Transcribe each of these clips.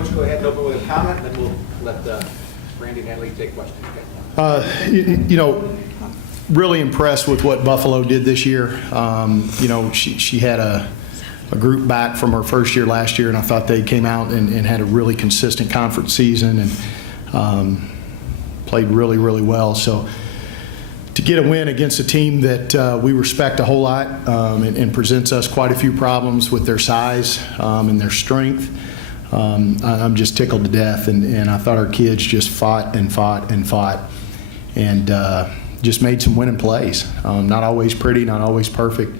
Coach, go ahead and open with a comment, and then we'll let Randy and Natalie take questions. Really impressed with what Buffalo did this year. She had a group back from her first year last year, and I thought they came out and had a really consistent conference season and played really, really well. So to get a win against a team that we respect a whole lot and presents us quite a few problems with their size and their strength, I'm just tickled to death. And I thought our kids just fought and fought and fought and just made some winning plays. Not always pretty, not always perfect,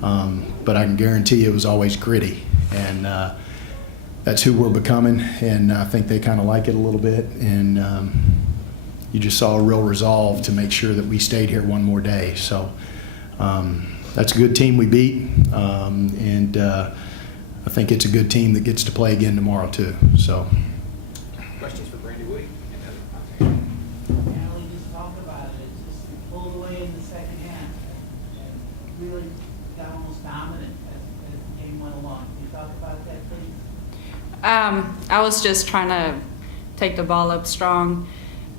but I can guarantee it was always gritty. And that's who we're becoming, and I think they kind of like it a little bit. And you just saw a real resolve to make sure that we stayed here one more day. So that's a good team we beat, and I think it's a good team that gets to play again tomorrow too. So. Questions for Brandy Woody? Natalie, just talk about it. It's just pulled away in the second half and really got almost dominant as the game went along. Can you talk about that, please? I was just trying to take the ball up strong.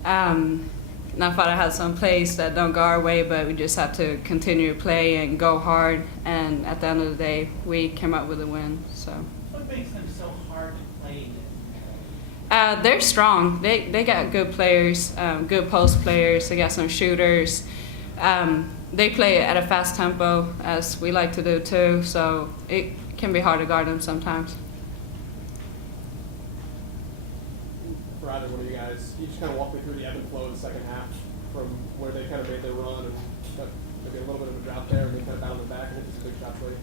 And I thought I had some plays that don't go our way, but we just have to continue to play and go hard. And at the end of the day, we came out with a win. So. What makes them so hard to play? They're strong. They got good players, good post players. They got some shooters. They play at a fast tempo, as we like to do too. So it can be hard to guard them sometimes. For either one of you guys, you just kind of walk me through the ebb and flow of the second half from where they kind of made their run and maybe a little bit of a drought there and they kind of battled it back and hit some big shots for you.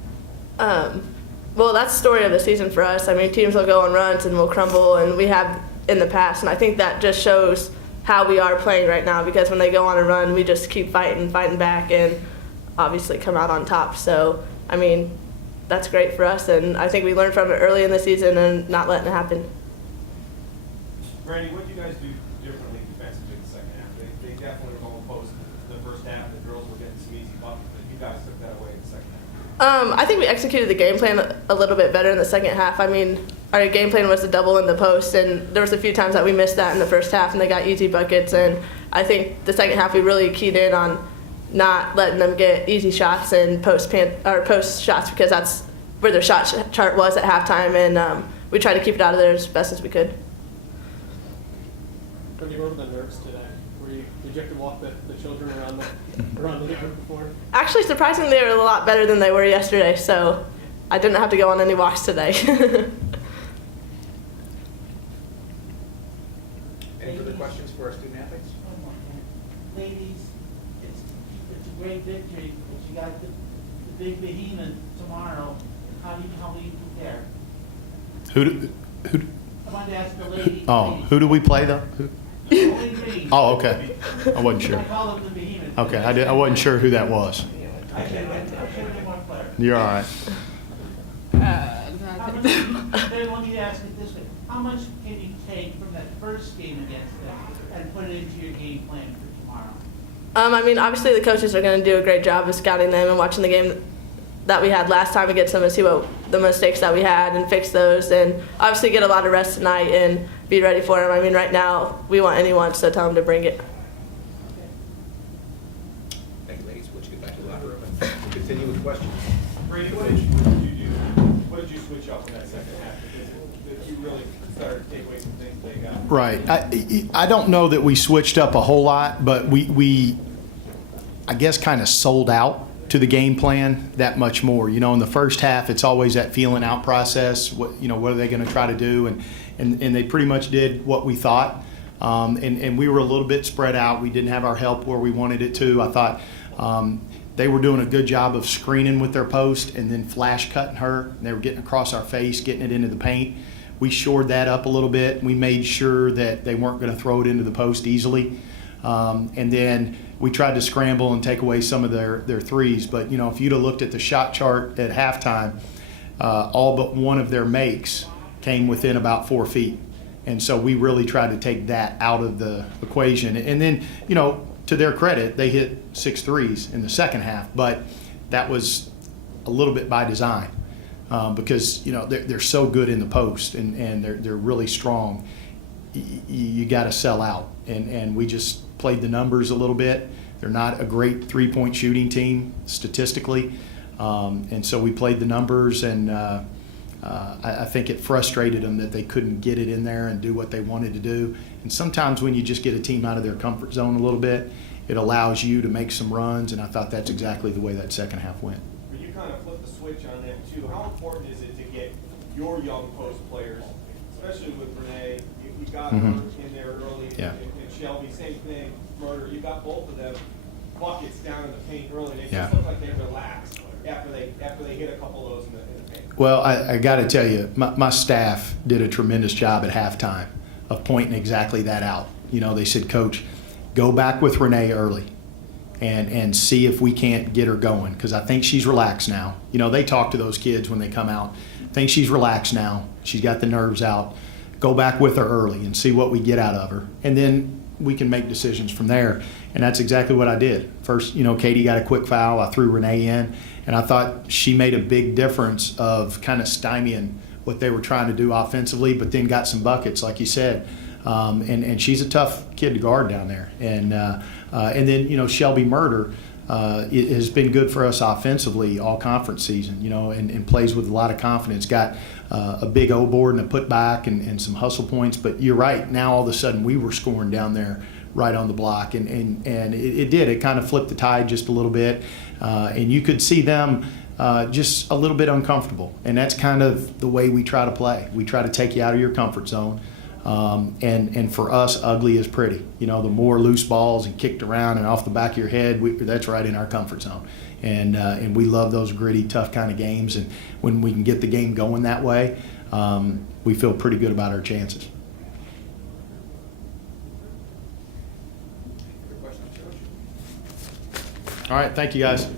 Well, that's the story of the season for us. I mean, teams will go on runs and will crumble, and we have in the past. And I think that just shows how we are playing right now, because when they go on a run, we just keep fighting back, and obviously come out on top. So, I mean, that's great for us, and I think we learned from it early in the season and not letting it happen. Randy, what did you guys do differently defensively in the second half? They definitely were going post in the first half. The girls were getting some easy buckets, but you guys took that away in the second half. I think we executed the game plan a little bit better in the second half. I mean, our game plan was to double in the post, and there was a few times that we missed that in the first half, and they got easy buckets. And I think the second half we really keyed in on not letting them get easy shots and post shots, because that's where their shot chart was at halftime, and we tried to keep it out of there as best as we could. When you were the nerves today, did you have to walk the children around the living room before? Actually, surprisingly, they were a lot better than they were yesterday, so I didn't have to go on any walks today. Any further questions for our student athletes? Ladies, it's a great victory, but you got the big behemoth tomorrow. How do you prepare? I wanted to ask the lady. Who do we play though? Bowling Green. Oh, okay. I wasn't sure. I call them the behemoth. Okay, I wasn't sure who that was. I should have been more clear. You're all right. Then let me ask it this way. How much can you take from that first game against them and put it into your game plan for tomorrow? I mean, obviously the coaches are going to do a great job of scouting them and watching the game that we had last time against them and see what the mistakes that we had and fix those, and obviously get a lot of rest tonight and be ready for them. I mean, right now we want anyone, so tell them to bring it. Thank you, ladies. We'll get back to the locker room and we'll continue with questions. Randy, what did you do? What did you switch up in that second half? Because you really started to take away some things they got. Right. I don't know that we switched up a whole lot, but we I guess kind of sold out to the game plan that much more. You know, in the first half, it's always that feeling out process. What are they going to try to do? And they pretty much did what we thought. And we were a little bit spread out. We didn't have our help where we wanted it to. I thought they were doing a good job of screening with their post and then flash cutting her. They were getting across our face, getting it into the paint. We shored that up a little bit. We made sure that they weren't going to throw it into the post easily. And then we tried to scramble and take away some of their threes. But, you know, if you'd have looked at the shot chart at halftime, all but one of their makes came within about 4 feet. And so we really tried to take that out of the equation. And then, you know, to their credit, they hit 6 threes in the second half, but that was a little bit by design. because they're so good in the post and they're really strong. You got to sell out, and we just played the numbers a little bit. They're not a great 3-point shooting team statistically, and so we played the numbers, and I think it frustrated them that they couldn't get it in there and do what they wanted to do. And sometimes when you just get a team out of their comfort zone a little bit, it allows you to make some runs, and I thought that's exactly the way that second half went. But you kind of flip the switch on them too. How important is it to get your young post players, especially with Renee? You got her in there early, Yeah. and Shelby, same thing. Murder, you got both of them buckets down in the paint early. They Yeah. just look like they relaxed after they hit a couple of those in the paint. Well, I got to tell you, my staff did a tremendous job at halftime of pointing exactly that out. They said, Coach, go back with Renee early and see if we can't get her going, because I think she's relaxed now. They talk to those kids when they come out. I think she's relaxed now. She's got the nerves out. Go back with her early and see what we get out of her. And then we can make decisions from there. And that's exactly what I did. First, Katie got a quick foul. I threw Renee in, and I thought she made a big difference of kind of stymieing what they were trying to do offensively, but then got some buckets, like you said. And she's a tough kid to guard down there. And then, Shelby Murder it has been good for us offensively all conference season, and plays with a lot of confidence. Got a big O board and a putback and some hustle points. But you're right, now all of a sudden we were scoring down there right on the block. And it did. It kind of flipped the tide just a little bit. And you could see them just a little bit uncomfortable. And that's kind of the way we try to play. We try to take you out of your comfort zone. And for us, ugly is pretty. The more loose balls and kicked around and off the back of your head, that's right in our comfort zone. And we love those gritty, tough kind of games. And when we can get the game going that way, we feel pretty good about our chances. Good question, Coach. All right, thank you guys.